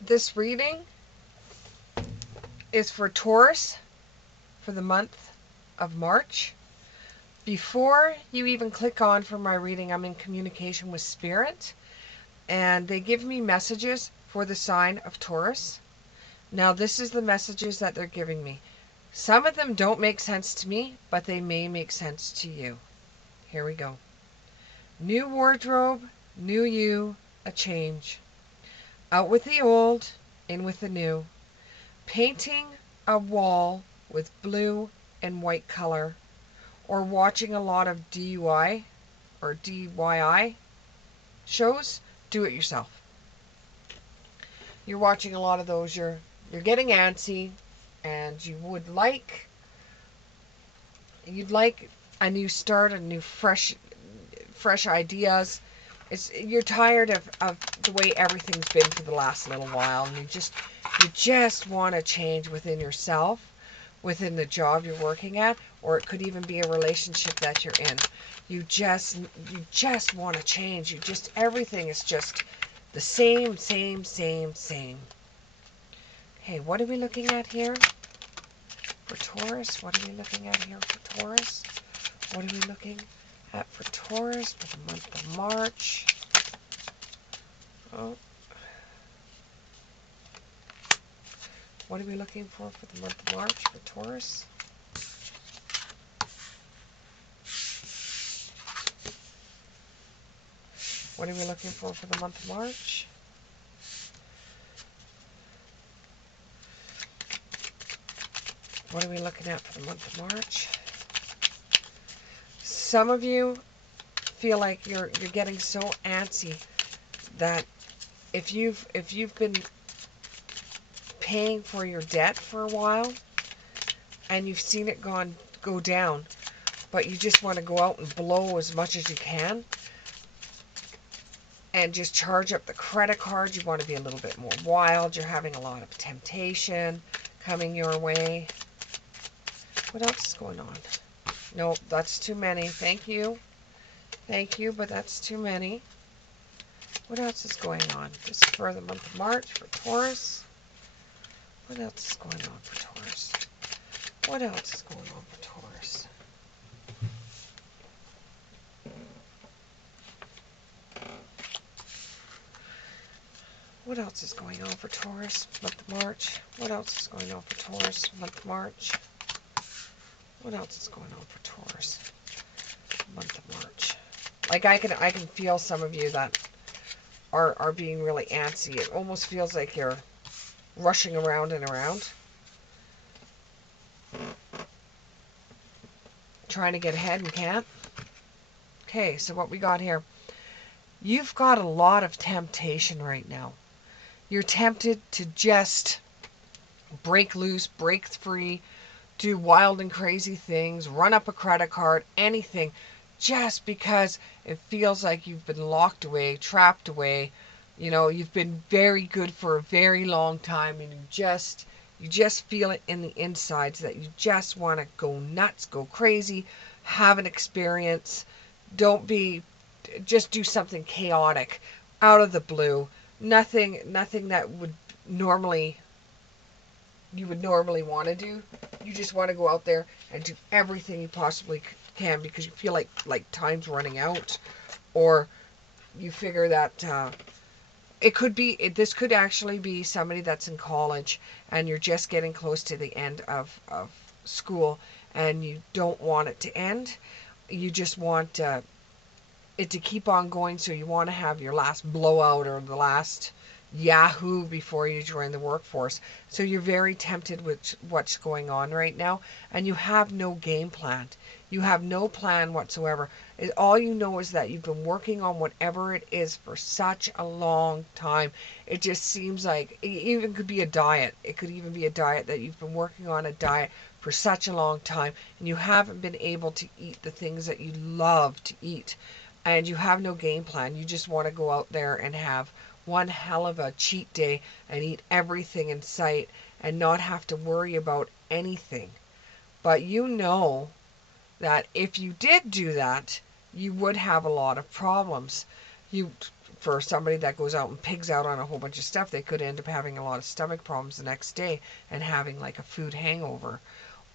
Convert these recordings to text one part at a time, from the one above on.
This reading is for Taurus for the month of March. Before you even click on for my reading, I'm in communication with Spirit, and they give me messages for the sign of Taurus. Now, this is the messages that they're giving me. Some of them don't make sense to me, but they may make sense to you. Here we go. New wardrobe, new you, a change. Out with the old, in with the new. Painting a wall with blue and white color, or watching a lot of DIY or DIY shows, do it yourself. You're watching a lot of those, you're getting antsy, and you'd like a new start, a new fresh ideas. You're tired of the way everything's been for the last little while, and you just want to change within yourself, within the job you're working at, or it could even be a relationship that you're in. You just want to change. Everything is just the same. Hey, what are we looking at here for Taurus? What are we looking at here for Taurus? What are we looking at for Taurus for the month of March? Oh. What are we looking for the month of March for Taurus? What are we looking for the month of March? What are we looking at for the month of March? Some of you feel like you're getting so antsy that if you've been paying for your debt for a while and you've seen it go down, but you just want to go out and blow as much as you can and just charge up the credit card. You want to be a little bit more wild. You're having a lot of temptation coming your way. What else is going on? No, that's too many. Thank you, but that's too many. What else is going on? This is for the month of March for Taurus. What else is going on for Taurus? What else is going on for Taurus? What else is going on for Taurus, month of March? What else is going on for Taurus, month of March? What else is going on for Taurus, month of March? Like I can feel some of you that are being really antsy. It almost feels like you're rushing around and around, trying to get ahead and can't. Okay, so what we got here? You've got a lot of temptation right now. You're tempted to just break loose, break free, do wild and crazy things, run up a credit card, anything, just because it feels like you've been locked away, trapped away. You know, you've been very good for a very long time, and you just feel it in the insides that you just want to go nuts, go crazy, have an experience. Just do something chaotic, out of the blue. Nothing that you would normally want to do. You just want to go out there and do everything you possibly can because you feel like time's running out, or you figure that this could actually be somebody that's in college and you're just getting close to the end of school and you don't want it to end. You just want it to keep on going, so you want to have your last blowout or the last Yahoo before you join the workforce. So you're very tempted with what's going on right now, and you have no game plan. You have no plan whatsoever. All you know is that you've been working on whatever it is for such a long time. It just seems like it even could be a diet. It could even be a diet that you've been working on, a diet for such a long time, and you haven't been able to eat the things that you love to eat. And you have no game plan. You just want to go out there and have one hell of a cheat day and eat everything in sight and not have to worry about anything. But you know that if you did do that, you would have a lot of problems. for somebody that goes out and pigs out on a whole bunch of stuff, they could end up having a lot of stomach problems the next day and having like a food hangover.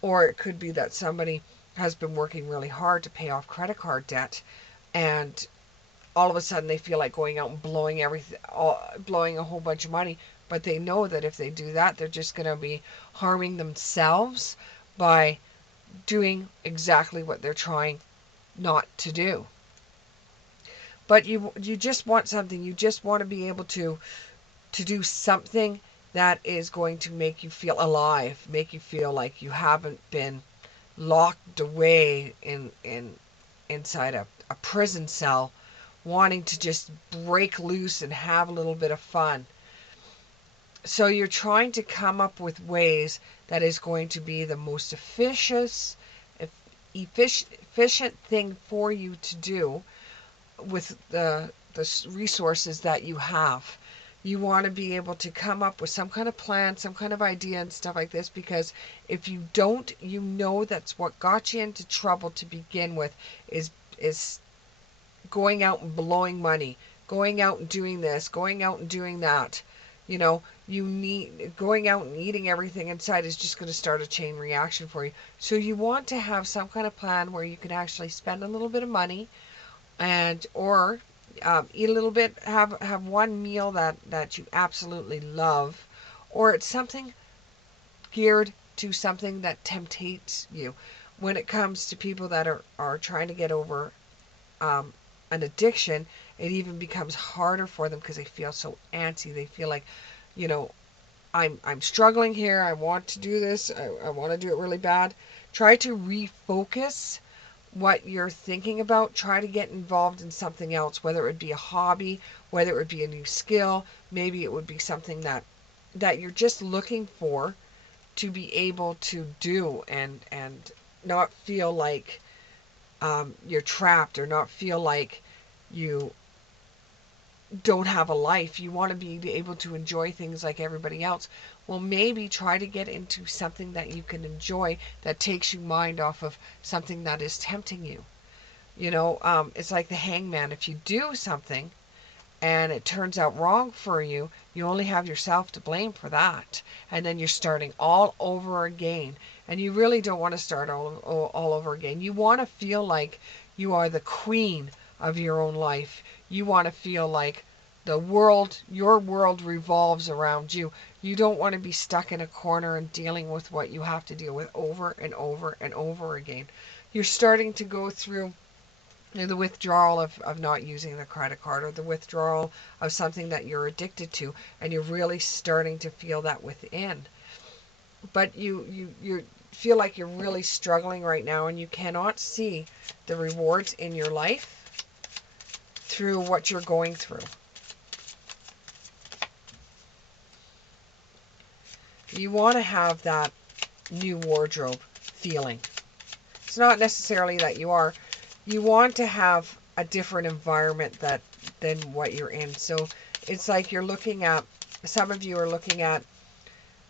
Or it could be that somebody has been working really hard to pay off credit card debt, and all of a sudden they feel like going out and blowing everything, blowing a whole bunch of money, but they know that if they do that, they're just going to be harming themselves by doing exactly what they're trying not to do. But you just want something. You just want to be able to do something that is going to make you feel alive, make you feel like you haven't been locked away inside a prison cell, wanting to just break loose and have a little bit of fun. So you're trying to come up with ways that is going to be the most efficient thing for you to do with the resources that you have. You want to be able to come up with some kind of plan, some kind of idea and stuff like this, because if you don't, you know that's what got you into trouble to begin with, is going out and blowing money, going out and doing this, going out and doing that. You know, going out and eating everything inside is just going to start a chain reaction for you. So you want to have some kind of plan where you can actually spend a little bit of money, and or eat a little bit, have one meal that you absolutely love, or it's something geared to something that temptates you. When it comes to people that are trying to get over an addiction, it even becomes harder for them because they feel so antsy. They feel like, you know, I'm struggling here. I want to do this. I want to do it really bad. Try to refocus what you're thinking about. Try to get involved in something else, whether it would be a hobby, whether it would be a new skill. Maybe it would be something that you're just looking for to be able to do, and not feel like you're trapped, or not feel like you don't have a life. You want to be able to enjoy things like everybody else. Well, maybe try to get into something that you can enjoy, that takes your mind off of something that is tempting you. You know, it's like the hangman. If you do something and it turns out wrong for you, you only have yourself to blame for that. And then you're starting all over again. And you really don't want to start all over again. You want to feel like you are the queen of your own life. You want to feel like your world revolves around you. You don't want to be stuck in a corner and dealing with what you have to deal with over and over and over again. You're starting to go through the withdrawal of not using the credit card, or the withdrawal of something that you're addicted to, and you're really starting to feel that within. But you feel like you're really struggling right now, and you cannot see the rewards in your life through what you're going through. You want to have that new wardrobe feeling. It's not necessarily that you want to have a different environment than what you're in. So it's like you're looking at, some of you are looking at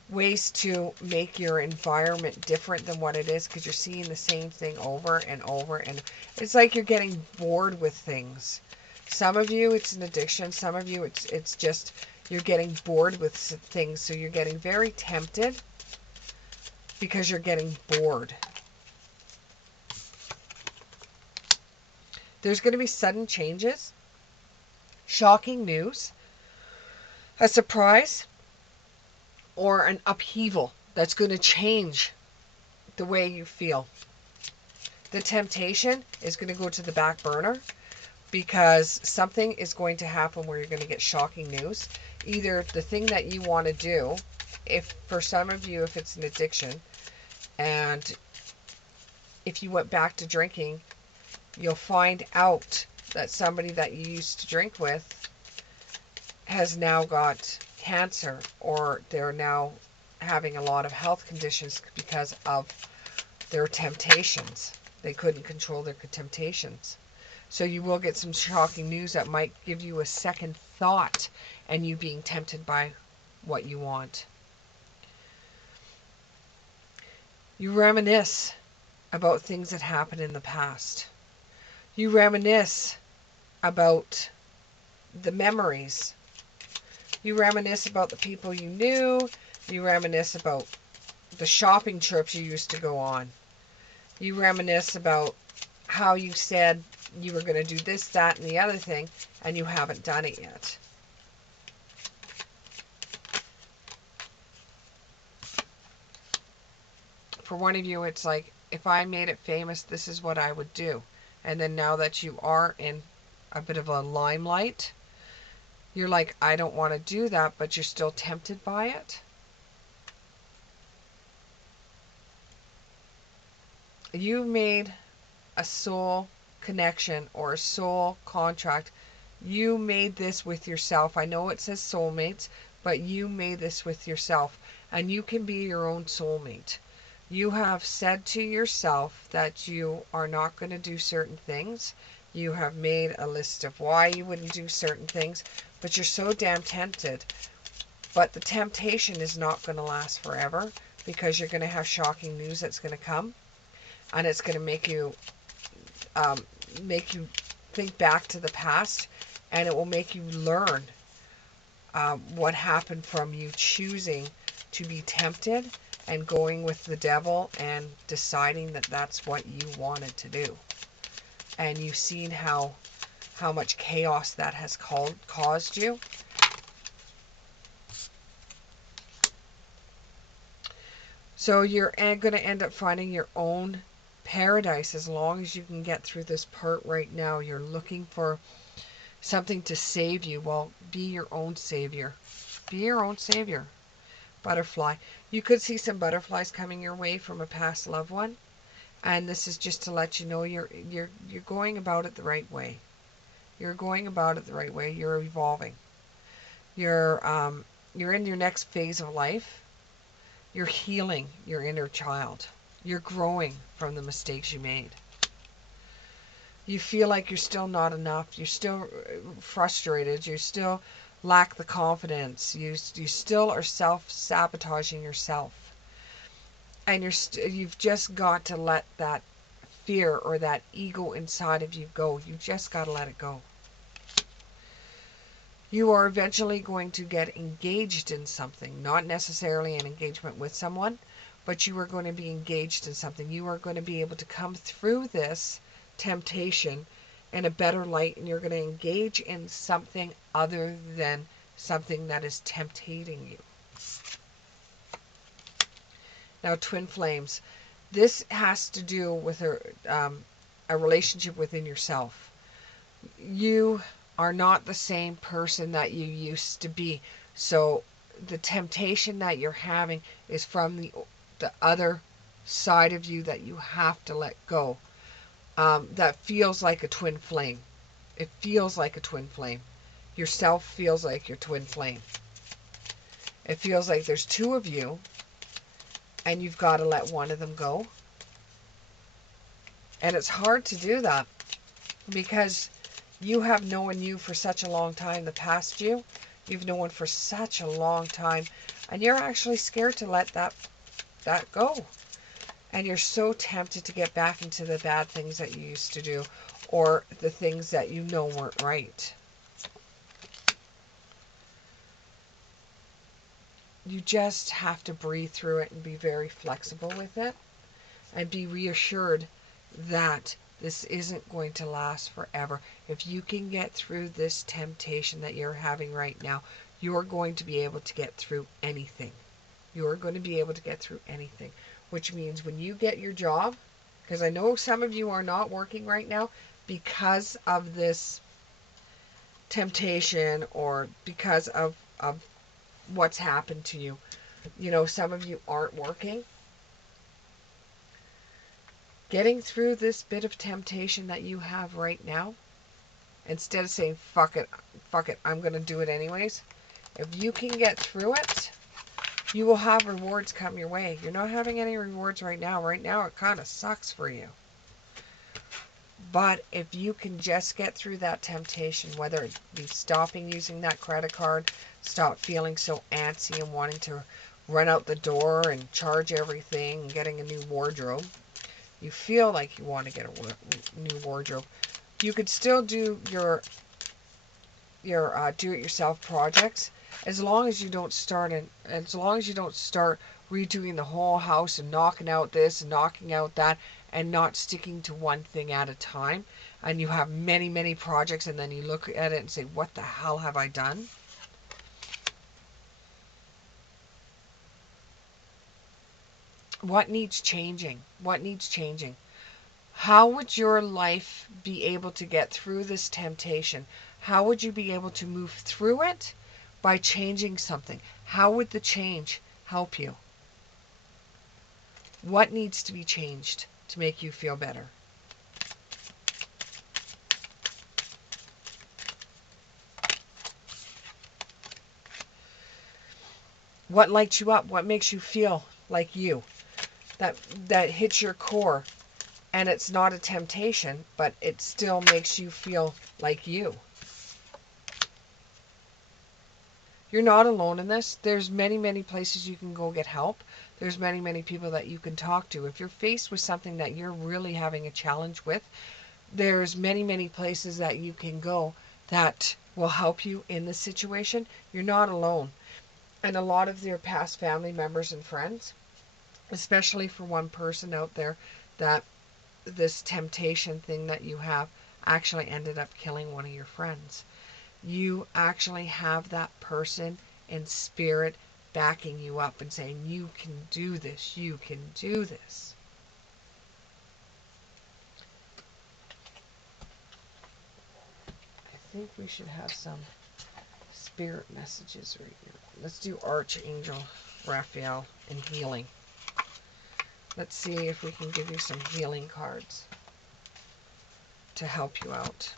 ways to make your environment different than what it is, because you're seeing the same thing over and over, and it's like you're getting bored with things. Some of you, it's an addiction. Some of you, it's just you're getting bored with things, so you're getting very tempted because you're getting bored. There's going to be sudden changes, shocking news, a surprise, or an upheaval that's going to change the way you feel. The temptation is going to go to the back burner, because something is going to happen where you're going to get shocking news. Either the thing that you want to do, if for some of you, if it's an addiction, and if you went back to drinking, you'll find out that somebody that you used to drink with has now got cancer, or they're now having a lot of health conditions because of their temptations. They couldn't control their temptations. So you will get some shocking news that might give you a second thought, and you being tempted by what you want. You reminisce about things that happened in the past. You reminisce about the memories. You reminisce about the people you knew. You reminisce about the shopping trips you used to go on. You reminisce about how you said you were going to do this, that, and the other thing, and you haven't done it yet. For one of you, it's like, if I made it famous, this is what I would do. And then now that you are in a bit of a limelight, you're like, I don't want to do that, but you're still tempted by it. You made a soul connection or a soul contract. You made this with yourself. I know it says soulmates, but you made this with yourself. And you can be your own soulmate. You have said to yourself that you are not going to do certain things. You have made a list of why you wouldn't do certain things, but you're so damn tempted. But the temptation is not going to last forever, because you're going to have shocking news that's going to come, and it's going to make you think back to the past, and it will make you learn what happened from you choosing to be tempted and going with the devil and deciding that that's what you wanted to do. And you've seen how much chaos that has caused you. So you're going to end up finding your own paradise as long as you can get through this part right now. You're looking for something to save you. Well, be your own savior. Be your own savior. Butterfly. You could see some butterflies coming your way from a past loved one. And this is just to let you know you're going about it the right way. You're going about it the right way. You're evolving. You're in your next phase of life. You're healing your inner child. You're growing from the mistakes you made. You feel like you're still not enough. You're still frustrated. You still lack the confidence. You still are self-sabotaging yourself. And you've just got to let that fear or that ego inside of you go. You just got to let it go. You are eventually going to get engaged in something. Not necessarily an engagement with someone, but you are going to be engaged in something. You are going to be able to come through this temptation in a better light, and you're going to engage in something other than something that is tempting you. Now, twin flames. This has to do with a relationship within yourself. You are not the same person that you used to be. So the temptation that you're having is from the other side of you that you have to let go. That feels like a twin flame. It feels like a twin flame. Yourself feels like your twin flame. It feels like there's two of you, and you've got to let one of them go. And it's hard to do that because you have known you for such a long time. The past you've known for such a long time, and you're actually scared to let that go. And you're so tempted to get back into the bad things that you used to do, or the things that you know weren't right. You just have to breathe through it and be very flexible with it, and be reassured that this isn't going to last forever. If you can get through this temptation that you're having right now, you're going to be able to get through anything. You're going to be able to get through anything. Which means when you get your job, because I know some of you are not working right now because of this temptation, or because of what's happened to you. You know, some of you aren't working. Getting through this bit of temptation that you have right now, instead of saying, fuck it, I'm going to do it anyways. If you can get through it, you will have rewards come your way. You're not having any rewards right now. Right now, it kind of sucks for you. But if you can just get through that temptation, whether it be stopping using that credit card, stop feeling so antsy and wanting to run out the door and charge everything and getting a new wardrobe. You feel like you want to get a new wardrobe. You could still do your do-it-yourself projects, as long as you don't start redoing the whole house and knocking out this and knocking out that and not sticking to one thing at a time, and you have many, many projects, and then you look at it and say, what the hell have I done? What needs changing? What needs changing? How would your life be able to get through this temptation? How would you be able to move through it? By changing something. How would the change help you? What needs to be changed to make you feel better? What lights you up? What makes you feel like you? That hits your core, and it's not a temptation, but it still makes you feel like you. You're not alone in this. There's many, many places you can go get help. There's many, many people that you can talk to. If you're faced with something that you're really having a challenge with, there's many, many places that you can go that will help you in this situation. You're not alone. And a lot of your past family members and friends, especially for one person out there, that this temptation thing that you have actually ended up killing one of your friends. You actually have that person in spirit backing you up and saying, you can do this, you can do this. I think we should have some spirit messages right here. Let's do Archangel Raphael and healing. Let's see if we can give you some healing cards to help you out.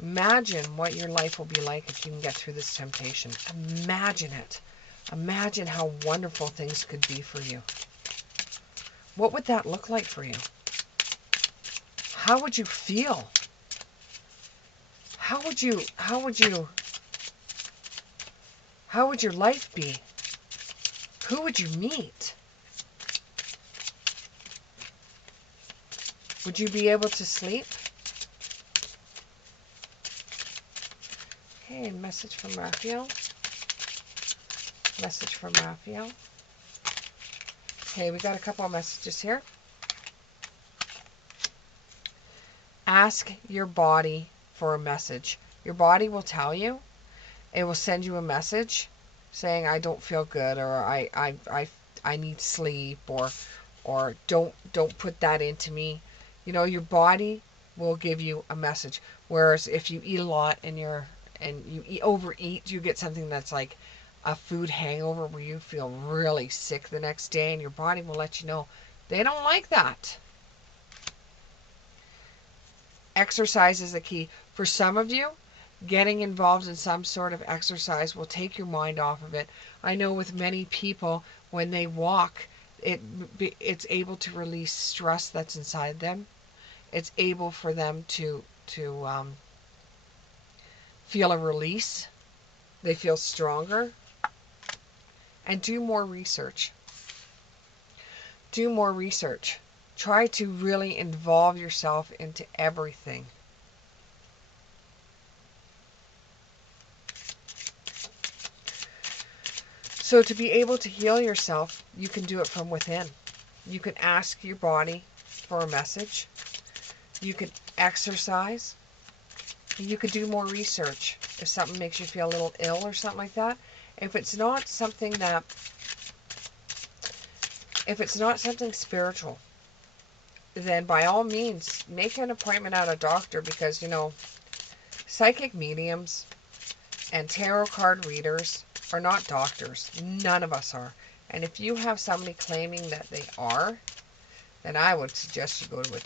Imagine what your life will be like if you can get through this temptation. Imagine it. Imagine how wonderful things could be for you. What would that look like for you? How would you feel? How would your life be? Who would you meet? Would you be able to sleep? Okay, message from Raphael. Message from Raphael. Okay, we got a couple of messages here. Ask your body for a message. Your body will tell you. It will send you a message saying, I don't feel good, or I need sleep, or don't put that into me. You know, your body will give you a message. Whereas if you eat a lot and you overeat, you get something that's like a food hangover where you feel really sick the next day, and your body will let you know they don't like that. Exercise is the key. For some of you, getting involved in some sort of exercise will take your mind off of it. I know with many people, when they walk, it's able to release stress that's inside them. It's able for them to feel a release. They feel stronger. And do more research. Do more research. Try to really involve yourself into everything. So to be able to heal yourself, you can do it from within. You can ask your body for a message. You can exercise. You could do more research if something makes you feel a little ill or something like that. If it's not something spiritual, then by all means, make an appointment at a doctor, because, you know, psychic mediums and tarot card readers are not doctors. None of us are. And if you have somebody claiming that they are, then I would suggest you go to a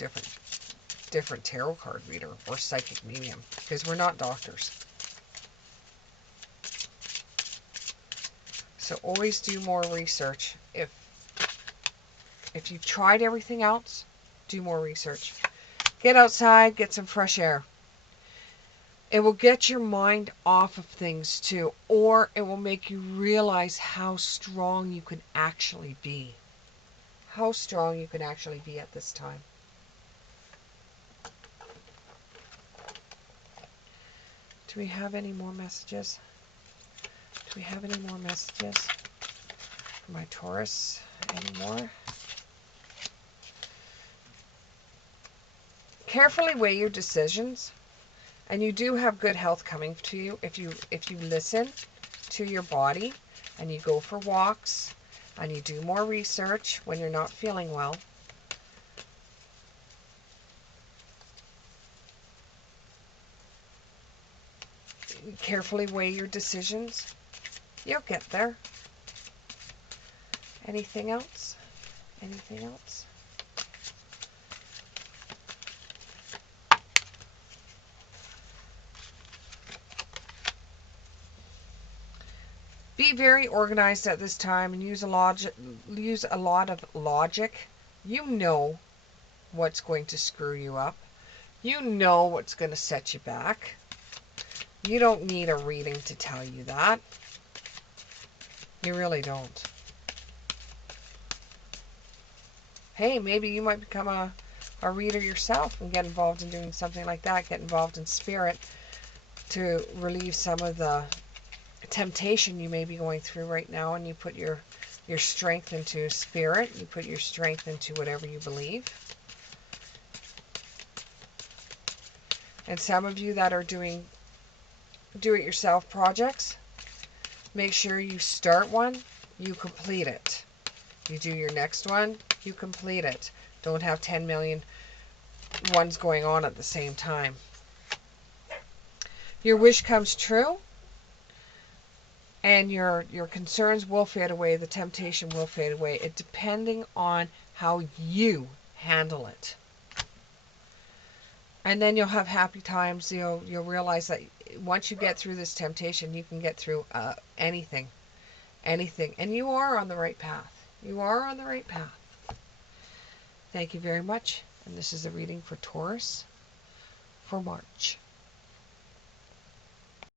different tarot card reader or psychic medium, because we're not doctors. So always do more research. If you've tried everything else, do more research. Get outside, get some fresh air. It will get your mind off of things too, or it will make you realize how strong you can actually be. How strong you can actually be at this time. Do we have any more messages? Do we have any more messages for my Taurus anymore? Carefully weigh your decisions, and you do have good health coming to you if you listen to your body and you go for walks and you do more research when you're not feeling well. Carefully weigh your decisions. You'll get there. Anything else? Anything else? Be very organized at this time and use a lot of logic. You know what's going to screw you up. You know what's going to set you back. You don't need a reading to tell you that. You really don't. Hey, maybe you might become a reader yourself and get involved in doing something like that. Get involved in spirit to relieve some of the temptation you may be going through right now, and you put your strength into spirit. You put your strength into whatever you believe. And some of you that are doing do-it-yourself projects, make sure you start one, you complete it. You do your next one, you complete it. Don't have 10 million ones going on at the same time. Your wish comes true, and your concerns will fade away. The temptation will fade away. It depending on how you handle it. And then you'll have happy times. You'll realize that once you get through this temptation, you can get through anything. And you are on the right path. You are on the right path. Thank you very much. And this is a reading for Taurus for March.